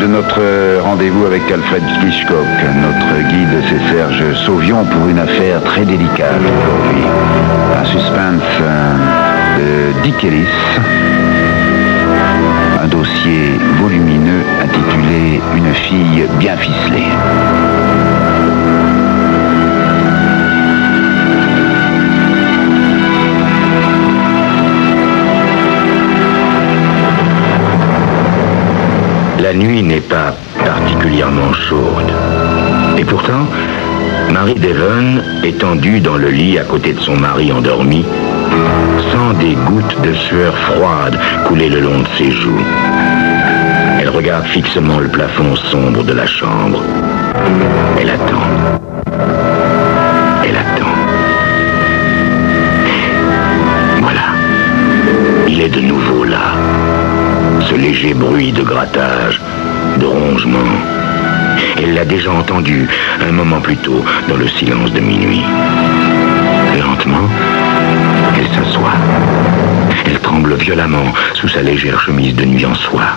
de notre rendez-vous avec Alfred Hitchcock. Notre guide, c'est Serge Sauvion pour une affaire très délicate aujourd'hui. Un suspense de Dick Ellis. Un dossier volumineux intitulé « Une fille bien ficelée ». La nuit n'est pas particulièrement chaude. Et pourtant, Mary Devon, étendue dans le lit à côté de son mari endormi, sent des gouttes de sueur froide couler le long de ses joues. Elle regarde fixement le plafond sombre de la chambre. Elle attend. Elle attend. Voilà. Il est de nouveau là. Ce léger bruit de grattage, de rongement. Elle l'a déjà entendu un moment plus tôt dans le silence de minuit. Lentement, elle s'assoit. Elle tremble violemment sous sa légère chemise de nuit en soie.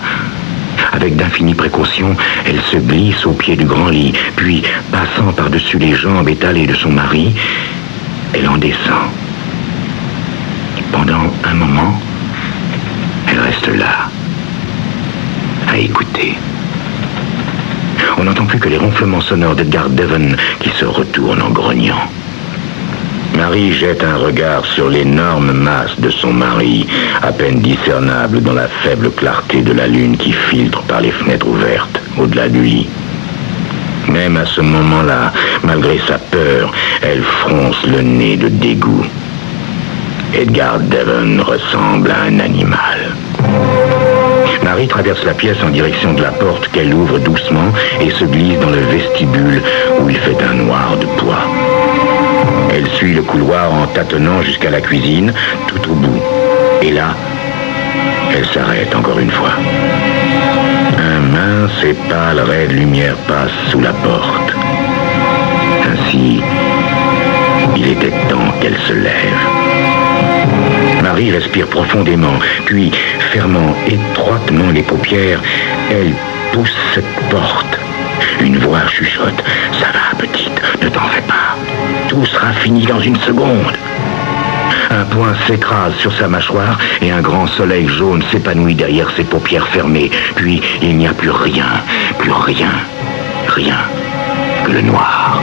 Avec d'infinies précautions, elle se glisse au pied du grand lit, puis, passant par-dessus les jambes étalées de son mari, elle en descend. Pendant un moment, elle reste là, à écouter. On n'entend plus que les ronflements sonores d'Edgar Devon qui se retourne en grognant. Marie jette un regard sur l'énorme masse de son mari, à peine discernable dans la faible clarté de la lune qui filtre par les fenêtres ouvertes, au-delà du lit. Même à ce moment-là, malgré sa peur, elle fronce le nez de dégoût. Edgar Devon ressemble à un animal. Marie traverse la pièce en direction de la porte qu'elle ouvre doucement et se glisse dans le vestibule où il fait un noir de poids. Elle suit le couloir en tâtonnant jusqu'à la cuisine, tout au bout. Et là, elle s'arrête encore une fois. Un mince et pâle ray de lumière passe sous la porte. Ainsi, il était temps qu'elle se lève. Marie respire profondément, puis, fermant étroitement les paupières, elle pousse cette porte. Une voix chuchote. « Ça va, petite, ne t'en fais pas. Tout sera fini dans une seconde. » Un poing s'écrase sur sa mâchoire et un grand soleil jaune s'épanouit derrière ses paupières fermées. Puis, il n'y a plus rien que le noir.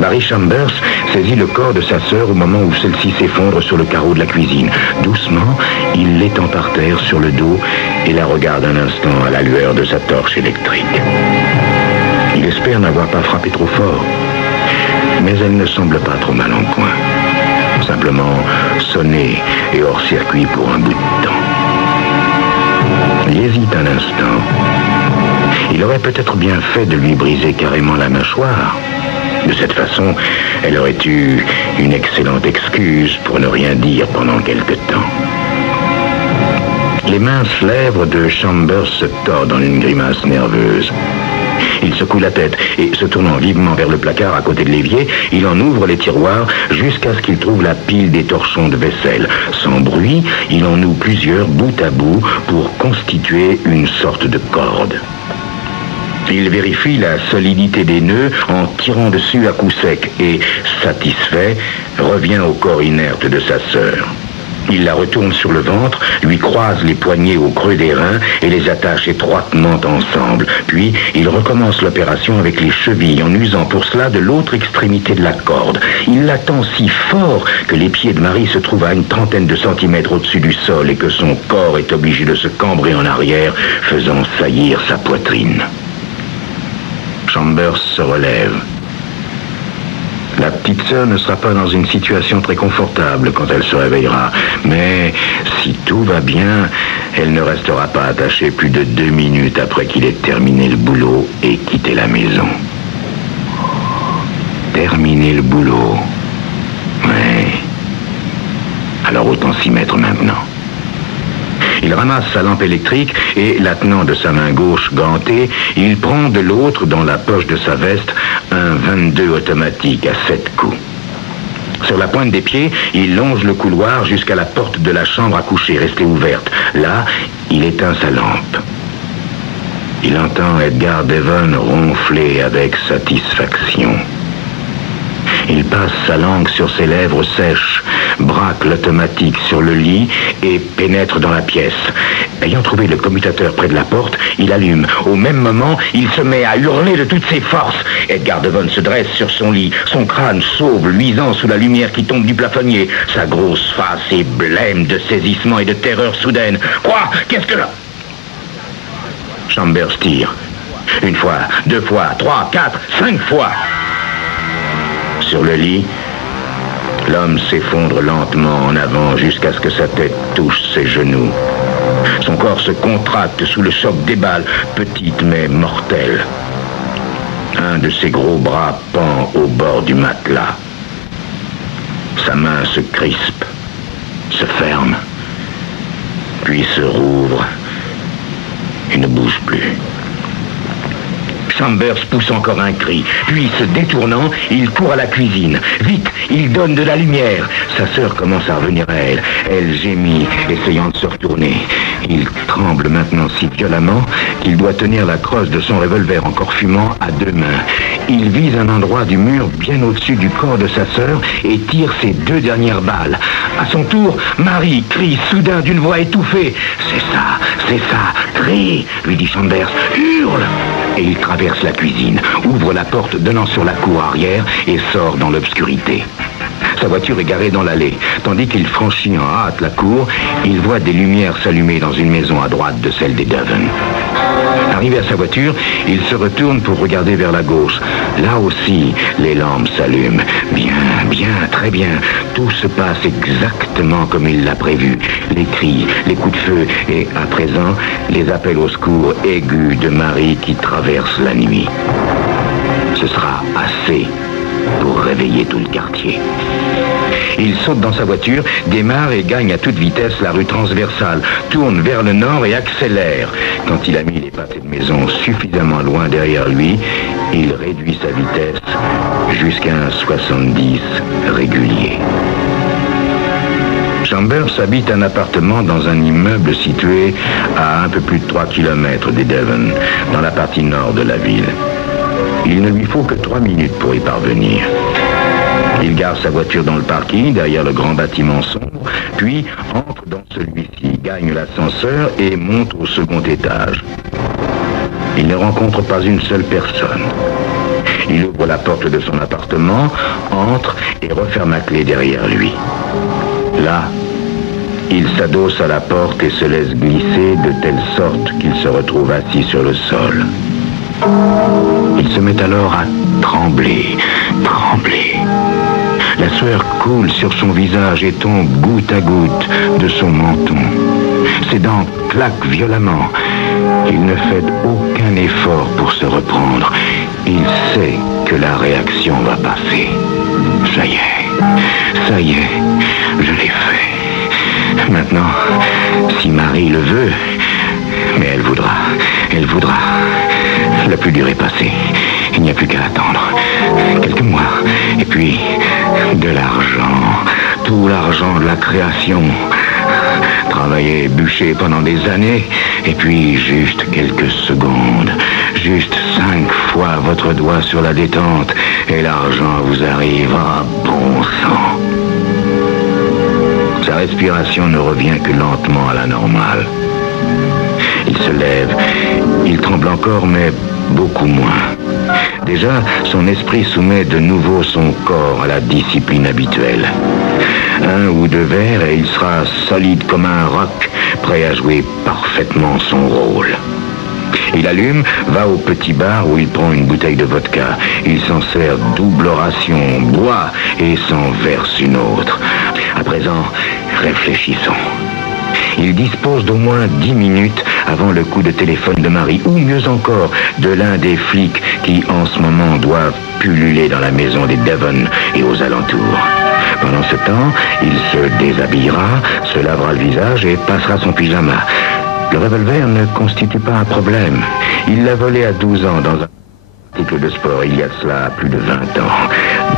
Barry Chambers saisit le corps de sa sœur au moment où celle-ci s'effondre sur le carreau de la cuisine. Doucement, il l'étend par terre sur le dos et la regarde un instant à la lueur de sa torche électrique. Il espère n'avoir pas frappé trop fort, mais elle ne semble pas trop mal en point. Simplement sonné et hors circuit pour un bout de temps. Il hésite un instant. Il aurait peut-être bien fait de lui briser carrément la mâchoire. De cette façon, elle aurait eu une excellente excuse pour ne rien dire pendant quelque temps. Les minces lèvres de Chambers se tordent en une grimace nerveuse. Il secoue la tête et, se tournant vivement vers le placard à côté de l'évier, il en ouvre les tiroirs jusqu'à ce qu'il trouve la pile des torchons de vaisselle. Sans bruit, il en noue plusieurs bout à bout pour constituer une sorte de corde. Il vérifie la solidité des nœuds en tirant dessus à coup sec et, satisfait, revient au corps inerte de sa sœur. Il la retourne sur le ventre, lui croise les poignets au creux des reins et les attache étroitement ensemble. Puis, il recommence l'opération avec les chevilles en usant pour cela de l'autre extrémité de la corde. Il la tend si fort que les pieds de Marie se trouvent à une trentaine de centimètres au-dessus du sol et que son corps est obligé de se cambrer en arrière, faisant saillir sa poitrine. Chambers se relève. La petite sœur ne sera pas dans une situation très confortable quand elle se réveillera. Mais si tout va bien, elle ne restera pas attachée plus de 2 minutes après qu'il ait terminé le boulot et quitté la maison. Terminer le boulot. Ouais. Alors autant s'y mettre maintenant. Il ramasse sa lampe électrique et, la tenant de sa main gauche gantée, il prend de l'autre, dans la poche de sa veste, un 22 automatique à 7 coups. Sur la pointe des pieds, il longe le couloir jusqu'à la porte de la chambre à coucher, restée ouverte. Là, il éteint sa lampe. Il entend Edgar Devon ronfler avec satisfaction. Il passe sa langue sur ses lèvres sèches, braque l'automatique sur le lit et pénètre dans la pièce. Ayant trouvé le commutateur près de la porte, il allume. Au même moment, il se met à hurler de toutes ses forces. Edgar Devon se dresse sur son lit, son crâne sauve, luisant sous la lumière qui tombe du plafonnier. Sa grosse face est blême de saisissement et de terreur soudaine. Quoi? Qu'est-ce que... Chambers tire. 1 fois, 2 fois, 3, 4, 5 fois. Sur le lit, l'homme s'effondre lentement en avant jusqu'à ce que sa tête touche ses genoux. Son corps se contracte sous le choc des balles, petites mais mortelles. Un de ses gros bras pend au bord du matelas. Sa main se crispe, se ferme, puis se rouvre et ne bouge plus. Chambers pousse encore un cri, puis se détournant, il court à la cuisine. Vite, il donne de la lumière. Sa sœur commence à revenir à elle. Elle gémit, essayant de se retourner. Il tremble maintenant si violemment qu'il doit tenir la crosse de son revolver encore fumant à 2 mains. Il vise un endroit du mur bien au-dessus du corps de sa sœur et tire ses 2 dernières balles. À son tour, Marie crie soudain d'une voix étouffée. C'est ça, crie, lui dit Chambers, hurle. Et il traverse la cuisine, ouvre la porte donnant sur la cour arrière et sort dans l'obscurité. Sa voiture est garée dans l'allée. Tandis qu'il franchit en hâte la cour, il voit des lumières s'allumer dans une maison à droite de celle des Devon. Arrivé à sa voiture, il se retourne pour regarder vers la gauche. Là aussi, les lampes s'allument. Bien, très bien. Tout se passe exactement comme il l'a prévu. Les cris, les coups de feu et, à présent, les appels au secours aigus de Marie qui traverse la nuit. Ce sera assez pour réveiller tout le quartier. Il saute dans sa voiture, démarre et gagne à toute vitesse la rue transversale, tourne vers le nord et accélère. Quand il a mis les pâtés de maison suffisamment loin derrière lui, il réduit sa vitesse jusqu'à un 70 régulier. Chambers habite un appartement dans un immeuble situé à un peu plus de 3 km des Devon, dans la partie nord de la ville. Il ne lui faut que 3 minutes pour y parvenir. Il gare sa voiture dans le parking, derrière le grand bâtiment sombre, puis entre dans celui-ci, gagne l'ascenseur et monte au 2e étage. Il ne rencontre pas une seule personne. Il ouvre la porte de son appartement, entre et referme à clé derrière lui. Là, il s'adosse à la porte et se laisse glisser de telle sorte qu'il se retrouve assis sur le sol. Il se met alors à trembler. La sueur coule sur son visage et tombe goutte à goutte de son menton. Ses dents claquent violemment. Il ne fait aucun effort pour se reprendre. Il sait que la réaction va passer. Ça y est, je l'ai fait. Maintenant, si Marie le veut, mais elle voudra. Le plus dur est passé. Il n'y a plus qu'à attendre. Quelques mois. Et puis, de l'argent. Tout l'argent de la création. Travailler, bûcher pendant des années. Et puis, juste quelques secondes. Juste 5 fois votre doigt sur la détente. Et l'argent vous arrive à bon sang. Sa respiration ne revient que lentement à la normale. Il se lève. Il tremble encore, mais beaucoup moins. Déjà, son esprit soumet de nouveau son corps à la discipline habituelle. 1 ou 2 verres et il sera solide comme un roc, prêt à jouer parfaitement son rôle. Il allume, va au petit bar où il prend une bouteille de vodka. Il s'en sert double ration, boit et s'en verse une autre. À présent, réfléchissons. Il dispose d'au moins 10 minutes avant le coup de téléphone de Marie, ou mieux encore, de l'un des flics qui, en ce moment, doivent pulluler dans la maison des Devon et aux alentours. Pendant ce temps, il se déshabillera, se lavera le visage et passera son pyjama. Le revolver ne constitue pas un problème. Il l'a volé à 12 ans dans un article de sport il y a de cela plus de 20 ans.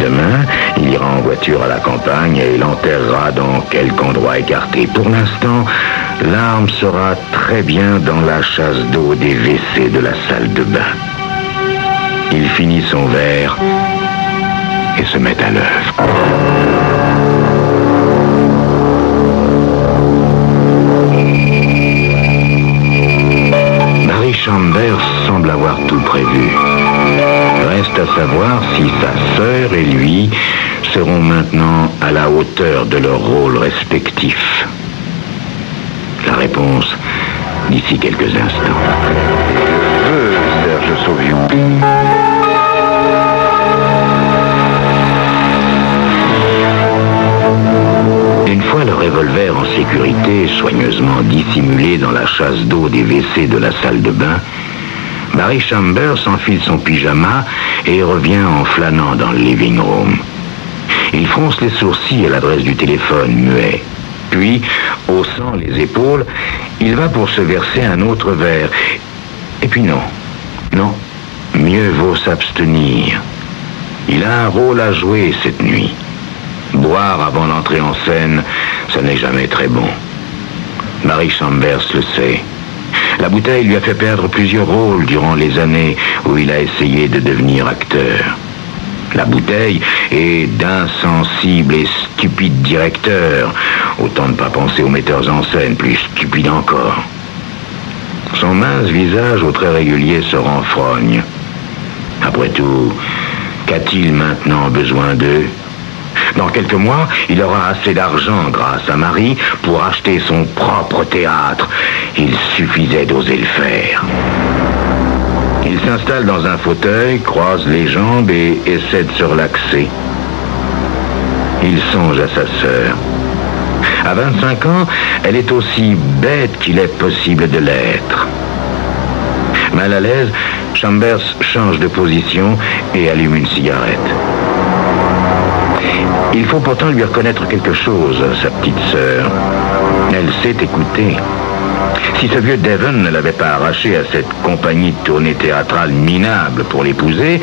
Demain, il ira en voiture à la campagne et l'enterrera dans quelque endroit écarté. Pour l'instant, l'arme sera très bien dans la chasse d'eau des WC de la salle de bain. Il finit son verre et se met à l'œuvre. Barry Chambers semble avoir tout prévu. Reste à savoir si sa sœur et lui seront maintenant à la hauteur de leurs rôles respectifs. La réponse d'ici quelques instants. Serge Sauvion. Une fois le revolver en sécurité, soigneusement dissimulé dans la chasse d'eau des WC de la salle de bain, Barry Chambers enfile son pyjama et revient en flânant dans le living room. Il fronce les sourcils à l'adresse du téléphone muet. Puis, haussant les épaules, il va pour se verser un autre verre. Et puis non, mieux vaut s'abstenir. Il a un rôle à jouer cette nuit. Boire avant l'entrée en scène, ce n'est jamais très bon. Barry Chambers le sait. La bouteille lui a fait perdre plusieurs rôles durant les années où il a essayé de devenir acteur. La bouteille est d'insensibles et stupides directeurs. Autant ne pas penser aux metteurs en scène, plus stupides encore. Son mince visage aux traits réguliers se renfrogne. Après tout, qu'a-t-il maintenant besoin d'eux? Dans quelques mois, il aura assez d'argent grâce à Marie pour acheter son propre théâtre. Il suffisait d'oser le faire. Il s'installe dans un fauteuil, croise les jambes et essaie de se relaxer. Il songe à sa sœur. À 25 ans, elle est aussi bête qu'il est possible de l'être. Mal à l'aise, Chambers change de position et allume une cigarette. Il faut pourtant lui reconnaître quelque chose, sa petite sœur. Elle sait écouter. Si ce vieux Devon ne l'avait pas arrachée à cette compagnie de tournée théâtrale minable pour l'épouser,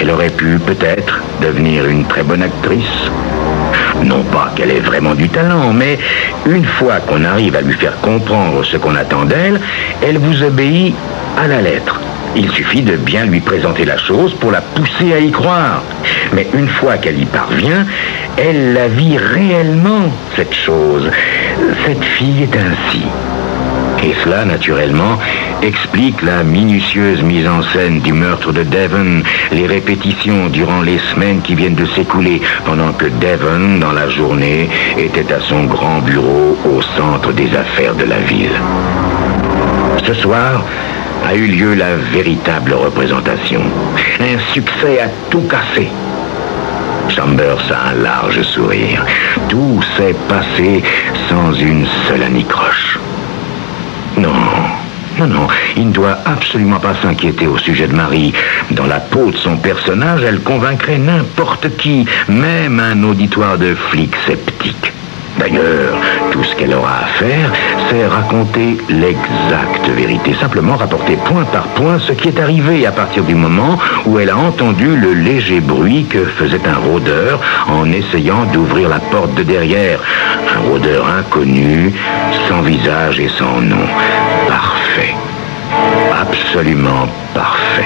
elle aurait pu peut-être devenir une très bonne actrice. Non pas qu'elle ait vraiment du talent, mais une fois qu'on arrive à lui faire comprendre ce qu'on attend d'elle, elle vous obéit à la lettre. Il suffit de bien lui présenter la chose pour la pousser à y croire. Mais une fois qu'elle y parvient, elle la vit réellement, cette chose. Cette fille est ainsi. Et cela, naturellement, explique la minutieuse mise en scène du meurtre de Devon, les répétitions durant les semaines qui viennent de s'écouler, pendant que Devon, dans la journée, était à son grand bureau au centre des affaires de la ville. Ce soir a eu lieu la véritable représentation. Un succès à tout casser. Chambers a un large sourire. Tout s'est passé sans une seule anicroche. Non, il ne doit absolument pas s'inquiéter au sujet de Marie. Dans la peau de son personnage, elle convaincrait n'importe qui, même un auditoire de flics sceptiques. D'ailleurs, tout ce qu'elle aura à faire, c'est raconter l'exacte vérité, simplement rapporter point par point ce qui est arrivé à partir du moment où elle a entendu le léger bruit que faisait un rôdeur en essayant d'ouvrir la porte de derrière. Un rôdeur inconnu, sans visage et sans nom. Parfait. Absolument parfait.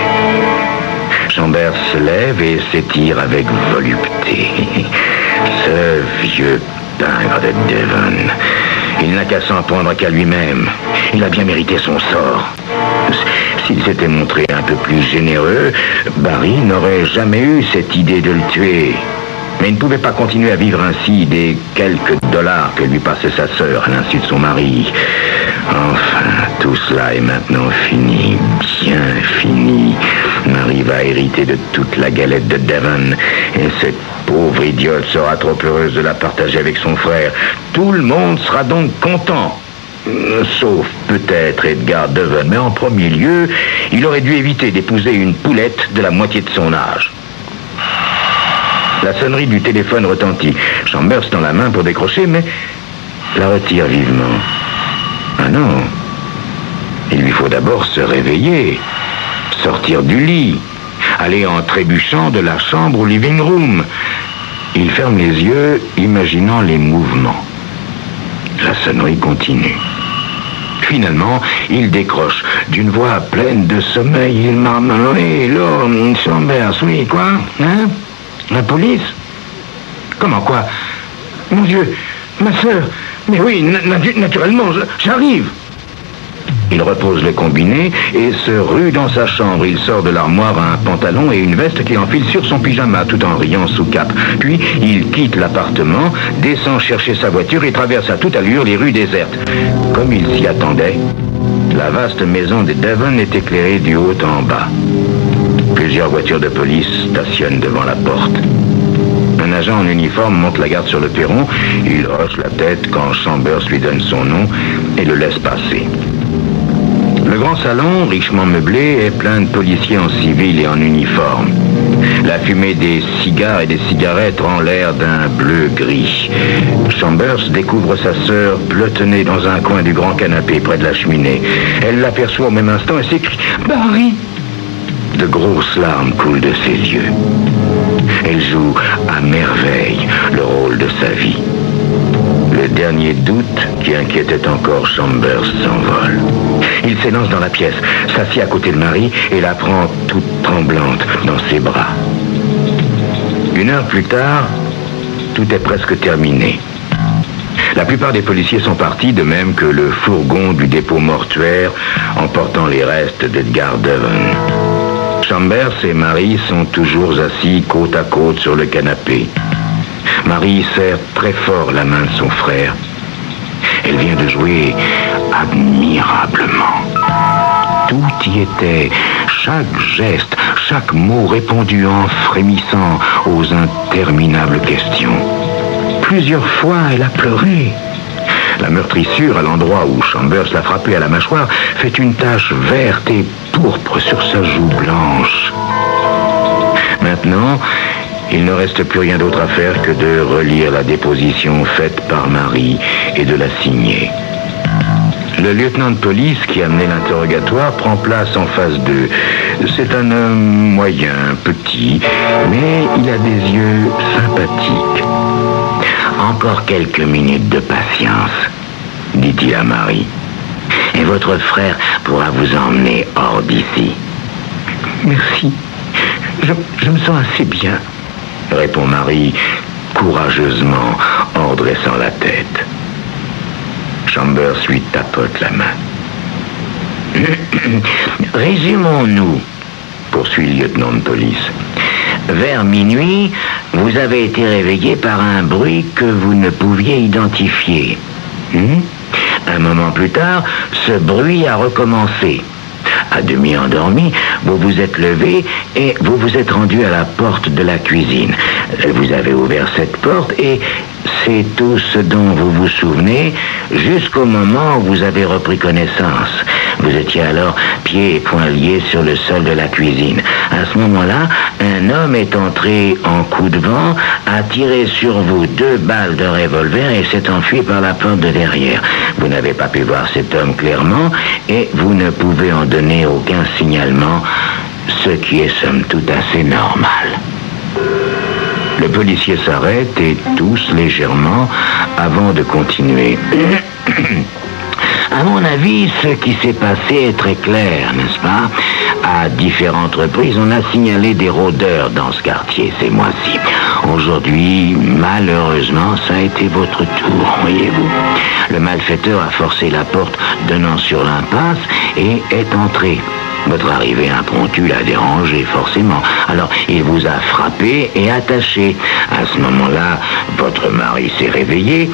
Chambers se lève et s'étire avec volupté. Ce vieux pingre de Devon. Il n'a qu'à s'en prendre qu'à lui-même. Il a bien mérité son sort. S'il s'était montré un peu plus généreux, Barry n'aurait jamais eu cette idée de le tuer. Mais il ne pouvait pas continuer à vivre ainsi des quelques dollars que lui passait sa sœur à l'insu de son mari. Enfin, tout cela est maintenant fini, bien fini. Marie va hériter de toute la galette de Devon et cette pauvre idiote sera trop heureuse de la partager avec son frère. Tout le monde sera donc content. Sauf peut-être Edgar Devon, mais en premier lieu, il aurait dû éviter d'épouser une poulette de la moitié de son âge. La sonnerie du téléphone retentit. Chambers dans la main pour décrocher, mais la retire vivement. Ah non, il lui faut d'abord se réveiller, sortir du lit, aller en trébuchant de la chambre au living room. Il ferme les yeux, imaginant les mouvements. La sonnerie continue. Finalement, il décroche. D'une voix pleine de sommeil, il marmonne. Oui, l'homme, Chambers, oui, quoi? Hein? La police? Comment quoi? Mon Dieu, ma sœur. Mais oui, naturellement, j'arrive. Il repose le combiné et se rue dans sa chambre. Il sort de l'armoire un pantalon et une veste qu'il enfile sur son pyjama tout en riant sous cape. Puis il quitte l'appartement, descend chercher sa voiture et traverse à toute allure les rues désertes. Comme il s'y attendait, la vaste maison des Devon est éclairée du haut en bas. Plusieurs voitures de police stationnent devant la porte. Un agent en uniforme monte la garde sur le perron. Il hoche la tête quand Chambers lui donne son nom et le laisse passer. Le grand salon, richement meublé, est plein de policiers en civil et en uniforme. La fumée des cigares et des cigarettes rend l'air d'un bleu-gris. Chambers découvre sa sœur pelotonnée dans un coin du grand canapé près de la cheminée. Elle l'aperçoit au même instant et s'écrie « Barry !» De grosses larmes coulent de ses yeux. Elle joue à merveille le rôle de sa vie. Le dernier doute qui inquiétait encore Chambers s'envole. Il s'élance dans la pièce, s'assied à côté de Marie et la prend toute tremblante dans ses bras. 1 heure plus tard, tout est presque terminé. La plupart des policiers sont partis, de même que le fourgon du dépôt mortuaire emportant les restes d'Edgar Devon. Chambers et Marie sont toujours assis côte à côte sur le canapé. Marie serre très fort la main de son frère. Elle vient de jouer admirablement. Tout y était, chaque geste, chaque mot répondu en frémissant aux interminables questions. Plusieurs fois, elle a pleuré. La meurtrissure à l'endroit où Chambers l'a frappée à la mâchoire fait une tache verte et pourpre sur sa joue blanche. Maintenant, il ne reste plus rien d'autre à faire que de relire la déposition faite par Marie et de la signer. Le lieutenant de police qui a mené l'interrogatoire prend place en face d'eux. C'est un homme moyen, petit, mais il a des yeux sympathiques. Encore quelques minutes de patience, dit-il à Marie. Et votre frère pourra vous emmener hors d'ici. Merci. Je me sens assez bien, répond Marie courageusement en dressant la tête. Chambers lui tapote la main. Résumons-nous, poursuit le lieutenant de police. Vers minuit, vous avez été réveillé par un bruit que vous ne pouviez identifier. Un moment plus tard, ce bruit a recommencé. À demi endormi, vous vous êtes levé et vous vous êtes rendu à la porte de la cuisine. Vous avez ouvert cette porte et c'est tout ce dont vous vous souvenez jusqu'au moment où vous avez repris connaissance. Vous étiez alors pieds et poings liés sur le sol de la cuisine. À ce moment-là, un homme est entré en coup de vent, a tiré sur vous 2 balles de revolver et s'est enfui par la porte de derrière. Vous n'avez pas pu voir cet homme clairement et vous ne pouvez en donner aucun signalement, ce qui est somme toute assez normal. Le policier s'arrête et tousse légèrement avant de continuer. À mon avis, ce qui s'est passé est très clair, n'est-ce pas? À différentes reprises, on a signalé des rôdeurs dans ce quartier ces mois-ci. Aujourd'hui, malheureusement, ça a été votre tour, voyez-vous. Le malfaiteur a forcé la porte donnant sur l'impasse et est entré. Votre arrivée impromptue l'a dérangé, forcément. Alors, il vous a frappé et attaché. À ce moment-là, votre mari s'est réveillé.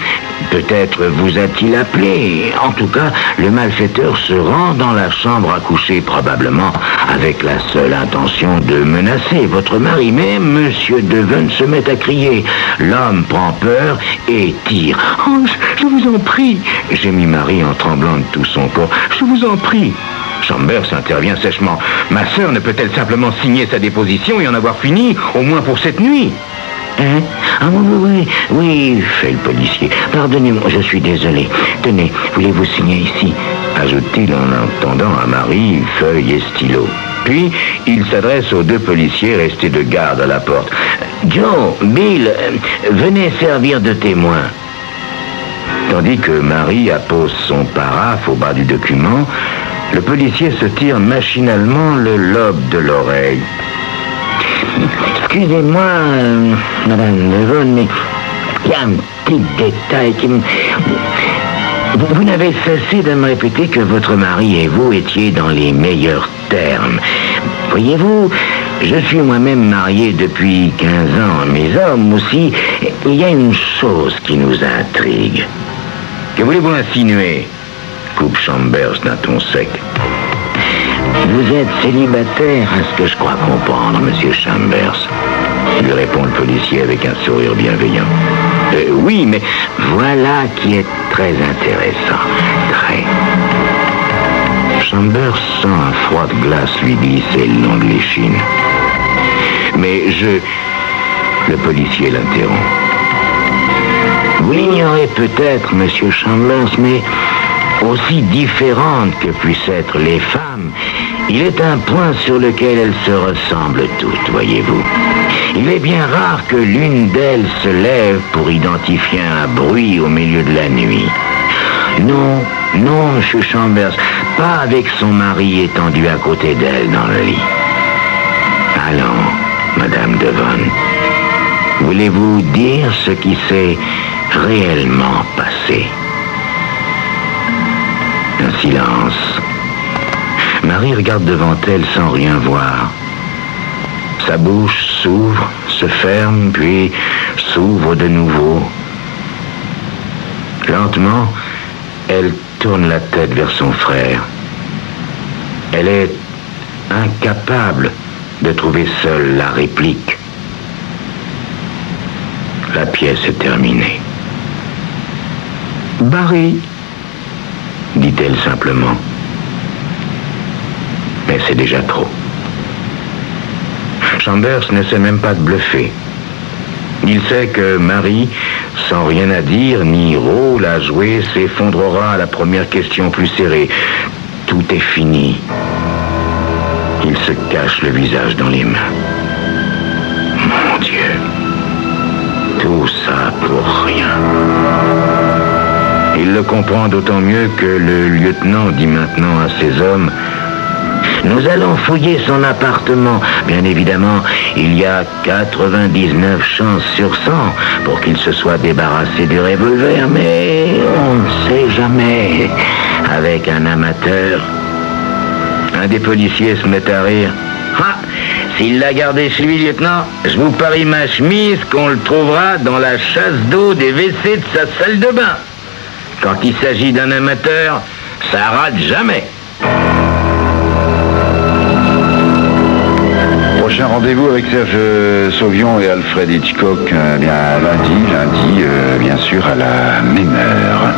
Peut-être vous a-t-il appelé. En tout cas, le malfaiteur se rend dans la chambre à coucher, probablement avec la seule intention de menacer votre mari. Mais Monsieur Devon se met à crier. L'homme prend peur et tire. « Oh, je vous en prie !» gémit Marie en tremblant de tout son corps. « Je vous en prie !» Chambers intervient sèchement. « Ma sœur ne peut-elle simplement signer sa déposition et en avoir fini, au moins pour cette nuit ?» Hein? Ah oui, fait le policier. Pardonnez-moi, je suis désolé. Tenez, voulez-vous signer ici? Ajoute-t-il en tendant à Marie feuille et stylo. Puis, il s'adresse aux deux policiers restés de garde à la porte. Joe, Bill, venez servir de témoin. Tandis que Marie appose son paraphe au bas du document, le policier se tire machinalement le lobe de l'oreille. Excusez-moi, Madame Devon, mais il y a un petit détail qui me... Vous n'avez cessé de me répéter que votre mari et vous étiez dans les meilleurs termes. Voyez-vous, je suis moi-même marié depuis 15 ans. Mes hommes aussi. Il y a une chose qui nous intrigue. Que voulez-vous insinuer? Coupe Chambers d'un ton sec. Vous êtes célibataire, à ce que je crois comprendre, monsieur Chambers. Lui répond le policier avec un sourire bienveillant. Oui, mais voilà qui est très intéressant. Très. Chambers sent un froid de glace lui glisser le long de l'échine. Mais Le policier l'interrompt. Vous l'ignorez peut-être, monsieur Chambers, mais aussi différentes que puissent être les femmes, il est un point sur lequel elles se ressemblent toutes, voyez-vous. Il est bien rare que l'une d'elles se lève pour identifier un bruit au milieu de la nuit. Non, monsieur Chambers, pas avec son mari étendu à côté d'elle dans le lit. Allons, madame Devon, voulez-vous dire ce qui s'est réellement passé? Un silence. Marie regarde devant elle sans rien voir. Sa bouche s'ouvre, se ferme, puis s'ouvre de nouveau. Lentement, elle tourne la tête vers son frère. Elle est incapable de trouver seule la réplique. La pièce est terminée. Barry, dit-elle simplement. Mais c'est déjà trop. Chambers n'essaie même pas de bluffer. Il sait que Marie, sans rien à dire, ni rôle à jouer, s'effondrera à la première question plus serrée. Tout est fini. Il se cache le visage dans les mains. Mon Dieu. Tout ça pour rien. Il le comprend d'autant mieux que le lieutenant dit maintenant à ses hommes: nous allons fouiller son appartement. Bien évidemment, il y a 99 chances sur 100 pour qu'il se soit débarrassé du revolver, mais on ne sait jamais avec un amateur. Un des policiers se met à rire. Ah, s'il l'a gardé chez lui, lieutenant, je vous parie ma chemise qu'on le trouvera dans la chasse d'eau des WC de sa salle de bain. Quand il s'agit d'un amateur, ça rate jamais. Prochain rendez-vous avec Serge Sauvion et Alfred Hitchcock, lundi, bien sûr, à la même heure.